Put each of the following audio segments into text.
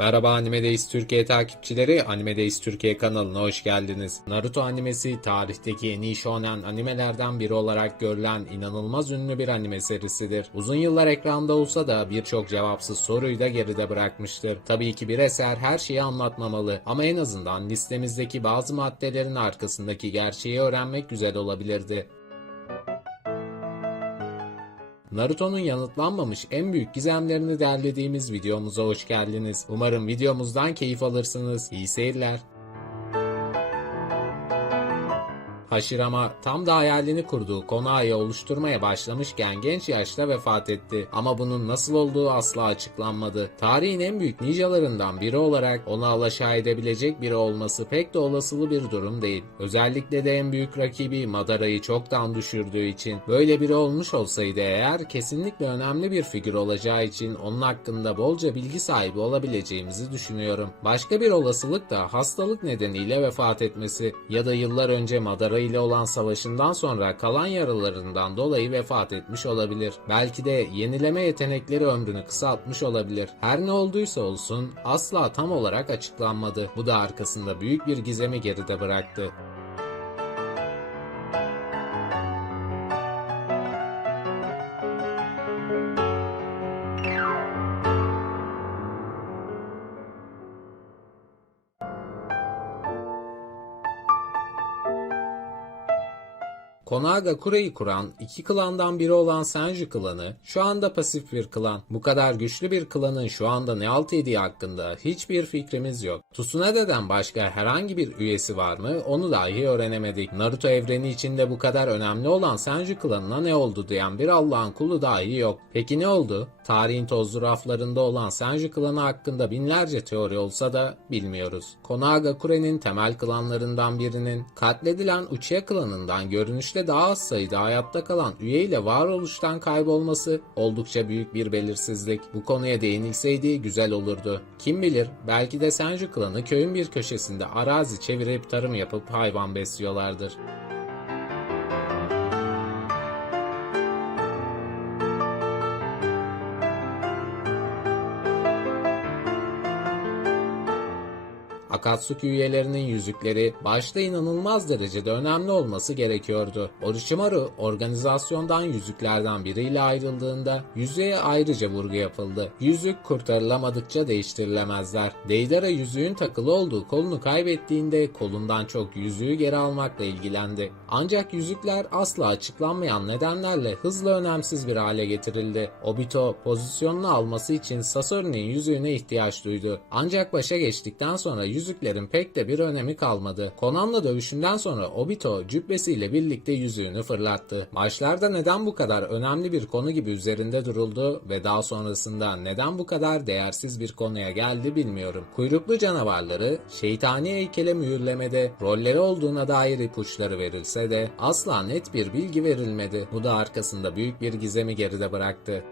Merhaba Animedeyiz Türkiye takipçileri, Animedeyiz Türkiye kanalına hoş geldiniz. Naruto animesi tarihteki en iyi shonen animelerden biri olarak görülen inanılmaz ünlü bir anime serisidir. Uzun yıllar ekranda olsa da birçok cevapsız soruyu da geride bırakmıştır. Tabii ki bir eser her şeyi anlatmamalı ama en azından listemizdeki bazı maddelerin arkasındaki gerçeği öğrenmek güzel olabilirdi. Naruto'nun yanıtlanmamış en büyük gizemlerini derlediğimiz videomuza hoş geldiniz. Umarım videomuzdan keyif alırsınız. İyi seyirler. Hashirama tam da hayalini kurduğu Konoha'yı oluşturmaya başlamışken genç yaşta vefat etti. Ama bunun nasıl olduğu asla açıklanmadı. Tarihin en büyük ninjalarından biri olarak ona alaşağı edebilecek biri olması pek de olasılı bir durum değil. Özellikle de en büyük rakibi Madara'yı çoktan düşürdüğü için. Böyle biri olmuş olsaydı eğer kesinlikle önemli bir figür olacağı için onun hakkında bolca bilgi sahibi olabileceğimizi düşünüyorum. Başka bir olasılık da hastalık nedeniyle vefat etmesi ya da yıllar önce Madara ile olan savaşından sonra kalan yaralarından dolayı vefat etmiş olabilir. Belki de yenileme yetenekleri ömrünü kısaltmış olabilir. Her ne olduysa olsun asla tam olarak açıklanmadı. Bu da arkasında büyük bir gizemi geride bıraktı. Konaga Kure'yi kuran iki klandan biri olan Senju klanı şu anda pasif bir klan. Bu kadar güçlü bir klanın şu anda ne alt yediği hakkında hiçbir fikrimiz yok. Tsunade'den başka herhangi bir üyesi var mı onu dahi öğrenemedik. Naruto evreni içinde bu kadar önemli olan Senju klanına ne oldu diyen bir Allah'ın kulu dahi yok. Peki ne oldu? Tarihin tozlu raflarında olan Senju klanı hakkında binlerce teori olsa da bilmiyoruz. Konaga Kure'nin temel klanlarından birinin katledilen Uchiha klanından görünüşte daha az sayıda hayatta kalan üyeyle varoluştan kaybolması oldukça büyük bir belirsizlik. Bu konuya değinilseydi güzel olurdu. Kim bilir belki de Senju klanı köyün bir köşesinde arazi çevirip tarım yapıp hayvan besliyorlardır. Akatsuki üyelerinin yüzükleri başta inanılmaz derecede önemli olması gerekiyordu. Orochimaru organizasyondan yüzüklerden biriyle ayrıldığında yüzüğe ayrıca vurgu yapıldı. Yüzük kurtarılamadıkça değiştirilemezler. Deidara yüzüğün takılı olduğu kolunu kaybettiğinde kolundan çok yüzüğü geri almakla ilgilendi. Ancak yüzükler asla açıklanmayan nedenlerle hızla önemsiz bir hale getirildi. Obito pozisyonunu alması için Sasori'nin yüzüğüne ihtiyaç duydu. Ancak başa geçtikten sonra yüzüklerin pek de bir önemi kalmadı. Konan'la dövüşünden sonra Obito cübbesiyle birlikte yüzüğünü fırlattı. Maçlarda neden bu kadar önemli bir konu gibi üzerinde duruldu ve daha sonrasında neden bu kadar değersiz bir konuya geldi bilmiyorum. Kuyruklu canavarları şeytani heykele mühürlemede rolleri olduğuna dair ipuçları verilse de asla net bir bilgi verilmedi. Bu da arkasında büyük bir gizemi geride bıraktı.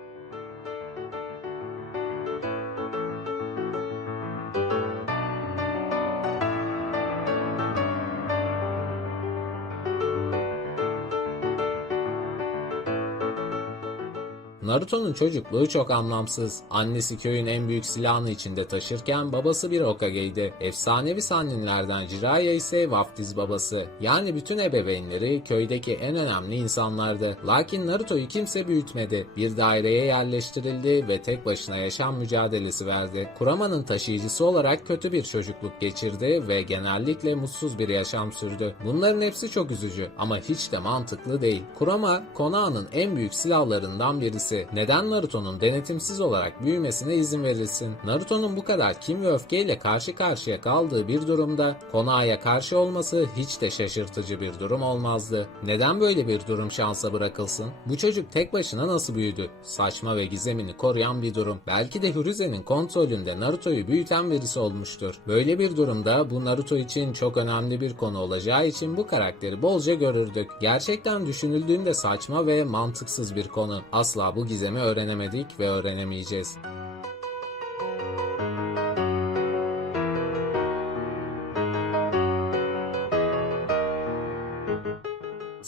Naruto'nun çocukluğu çok anlamsız. Annesi köyün en büyük silahını içinde taşırken babası bir Hokage'ydi. Efsanevi Sanninlerden Jiraiya ise vaftiz babası. Yani bütün ebeveynleri köydeki en önemli insanlardı. Lakin Naruto'yu kimse büyütmedi. Bir daireye yerleştirildi ve tek başına yaşam mücadelesi verdi. Kurama'nın taşıyıcısı olarak kötü bir çocukluk geçirdi ve genellikle mutsuz bir yaşam sürdü. Bunların hepsi çok üzücü ama hiç de mantıklı değil. Kurama, Konoha'nın en büyük silahlarından birisi. Neden Naruto'nun denetimsiz olarak büyümesine izin verilsin? Naruto'nun bu kadar kin ve öfkeyle karşı karşıya kaldığı bir durumda Konoha'ya karşı olması hiç de şaşırtıcı bir durum olmazdı. Neden böyle bir durum şansa bırakılsın? Bu çocuk tek başına nasıl büyüdü? Saçma ve gizemini koruyan bir durum. Belki de Hiruzen'in kontrolünde Naruto'yu büyüten birisi olmuştur. Böyle bir durumda bu Naruto için çok önemli bir konu olacağı için bu karakteri bolca görürdük. Gerçekten düşünüldüğünde saçma ve mantıksız bir konu. Asla bu gizemi öğrenemedik ve öğrenemeyeceğiz.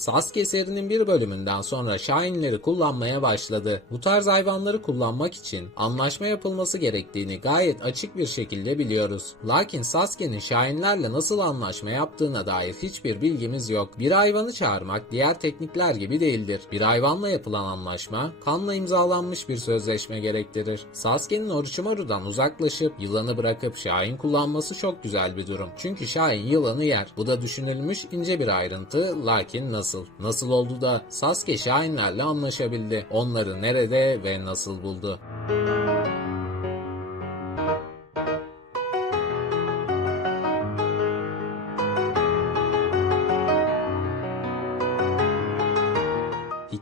Sasuke serinin bir bölümünden sonra Şahinleri kullanmaya başladı. Bu tarz hayvanları kullanmak için anlaşma yapılması gerektiğini gayet açık bir şekilde biliyoruz. Lakin Sasuke'nin Şahinlerle nasıl anlaşma yaptığına dair hiçbir bilgimiz yok. Bir hayvanı çağırmak diğer teknikler gibi değildir. Bir hayvanla yapılan anlaşma kanla imzalanmış bir sözleşme gerektirir. Sasuke'nin Orochimaru'dan uzaklaşıp yılanı bırakıp Şahin kullanması çok güzel bir durum. Çünkü Şahin yılanı yer. Bu da düşünülmüş ince bir ayrıntı lakin nasıl? Nasıl oldu da Sasuke Şahinlerle anlaşabildi? Onları nerede ve nasıl buldu?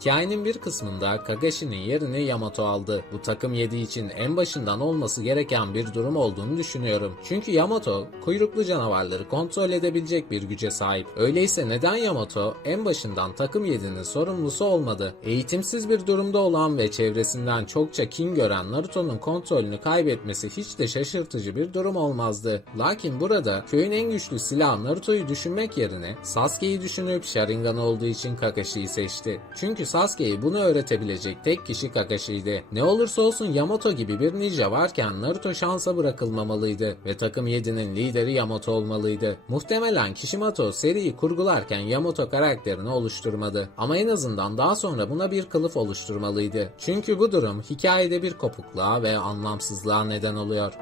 Hikayenin bir kısmında Kakashi'nin yerini Yamato aldı. Bu takım 7 için en başından olması gereken bir durum olduğunu düşünüyorum. Çünkü Yamato kuyruklu canavarları kontrol edebilecek bir güce sahip. Öyleyse neden Yamato en başından takım 7'nin sorumlusu olmadı? Eğitimsiz bir durumda olan ve çevresinden çokça kin gören Naruto'nun kontrolünü kaybetmesi hiç de şaşırtıcı bir durum olmazdı. Lakin burada köyün en güçlü silahı Naruto'yu düşünmek yerine Sasuke'yi düşünüp Sharingan olduğu için Kakashi'yi seçti. Çünkü Sasuke'yi bunu öğretebilecek tek kişi Kakashi'ydi. Ne olursa olsun Yamato gibi bir ninja varken Naruto şansa bırakılmamalıydı ve takım 7'nin lideri Yamato olmalıydı. Muhtemelen Kishimoto seriyi kurgularken Yamato karakterini oluşturmadı. Ama en azından daha sonra buna bir kılıf oluşturmalıydı. Çünkü bu durum hikayede bir kopukluğa ve anlamsızlığa neden oluyor.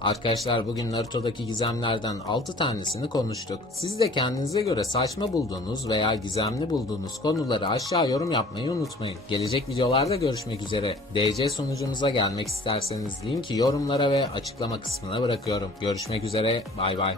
Arkadaşlar bugün Naruto'daki gizemlerden 6 tanesini konuştuk. Siz de kendinize göre saçma bulduğunuz veya gizemli bulduğunuz konuları aşağı yorum yapmayı unutmayın. Gelecek videolarda görüşmek üzere. DC sunucumuza gelmek isterseniz linki yorumlara ve açıklama kısmına bırakıyorum. Görüşmek üzere, bay bay.